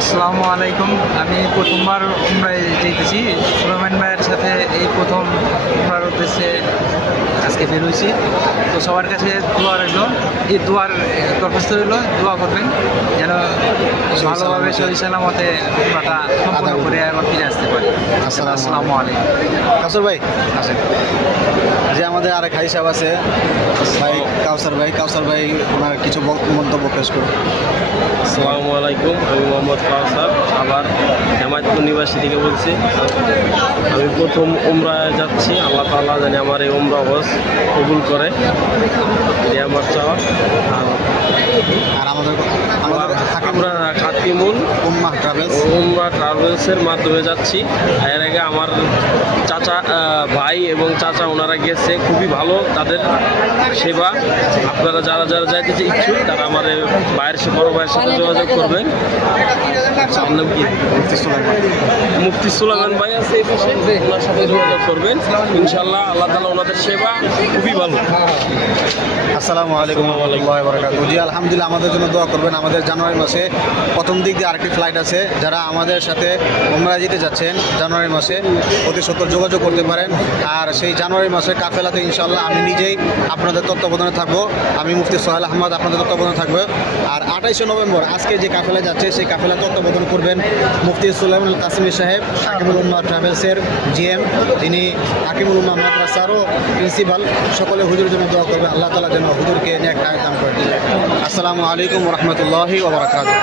আসসালামু আলাইকুম। আমি প্রথমবার উমরায় যেতেছি। সুলাইমান ভাইয়ের সাথে এই প্রথম উমরার উদ্দেশ্যে আজকে বের হয়েছি। তো সবার কাছে দোয়া রইল, এই দোয়ার দরখাস্ত রইল, দোয়া করবেন যেন ভালোভাবে সহি সালামতে উমরাটা সম্পূর্ণ করে আবার ফিরে আসতে পারি। আসসালামু আলাইকুম। কাউসার ভাই আসেন। যে আমাদের আরেক ভাই সাহেব আছে ভাই কাউসার ভাই ওনার কিছু মন্তব্য পেশ করুন। আসসালামু আলাইকুম, আমি মোহাম্মদ কাউসার, আবার হেমায়তপুর নিবাসী থেকে বলছি। আমি প্রথম উমরায় যাচ্ছি। আল্লাহ তাআলা জানি আমার এই উমরা হজ কবুল করে, এই আমার চাওয়া। আর আমাদের আমরা খাতিমুল উম্মাহ ট্রাভেলস উমরা ট্রাভেলসের মাধ্যমে যাচ্ছি। এর আগে আমার চাচা ভাই এবং চাচা ওনারা গেছে, খুবই ভালো তাদের সেবা। আপনারা যারা যারা যাইতে ইচ্ছুক তারা আমার বড় ভাইয়ের সাথে যোগাযোগ করবেন। আমার নাম কি? মুফতি সুলাইমান ভাই আছে এই পাশে, ওনার সাথে যোগাযোগ করবেন। ইনশাল্লাহ আল্লাহ তাআলা ওনাদের সেবা খুবই ভালো। আসসালামু আলাইকুম ওয়া রাহমাতুল্লাহি ওয়া বারাকাতুহু। জি আলহামদুলিল্লাহ, আমাদের জন্য দোয়া করবেন। আমাদের জানুয়ারি মাসে প্রথম দিক দিয়ে আরেকটি ফ্লাইট আছে। যারা আমাদের সাথে উমরায় যেতে যাচ্ছেন জানুয়ারি মাসে অতি সত্বর যোগাযোগ করতে পারেন। আর সেই জানুয়ারি মাসে কাফেলাতে ইনশাআল্লাহ আমি নিজেই আপনাদের তত্ত্বাবধানে থাকবো। আমি মুফতি সোহেল আহমদ আপনাদের তত্ত্বাবধানে থাকবো। আর 28শে নভেম্বর আজকে যে কাফেলা যাচ্ছে সেই কাফেলা তত্ত্বাবধান করবেন মুফতি সুলাইমান কাসিমি সাহেব, হাকিমুল উম্মাহ ট্রাভেলসের জিএম, যিনি হাকিমুল উম্মাহ মাদ্রাসারও প্রিন্সিপাল। সকলে হুজুরের জন্য দোয়া করবে, আল্লাহ তাআলা যেন হুজুরকে নেক হায়াত দান করেন। আসসালামু আলাইকুম ওয়া রাহমাতুল্লাহি ওয়া বারাকাতুহু।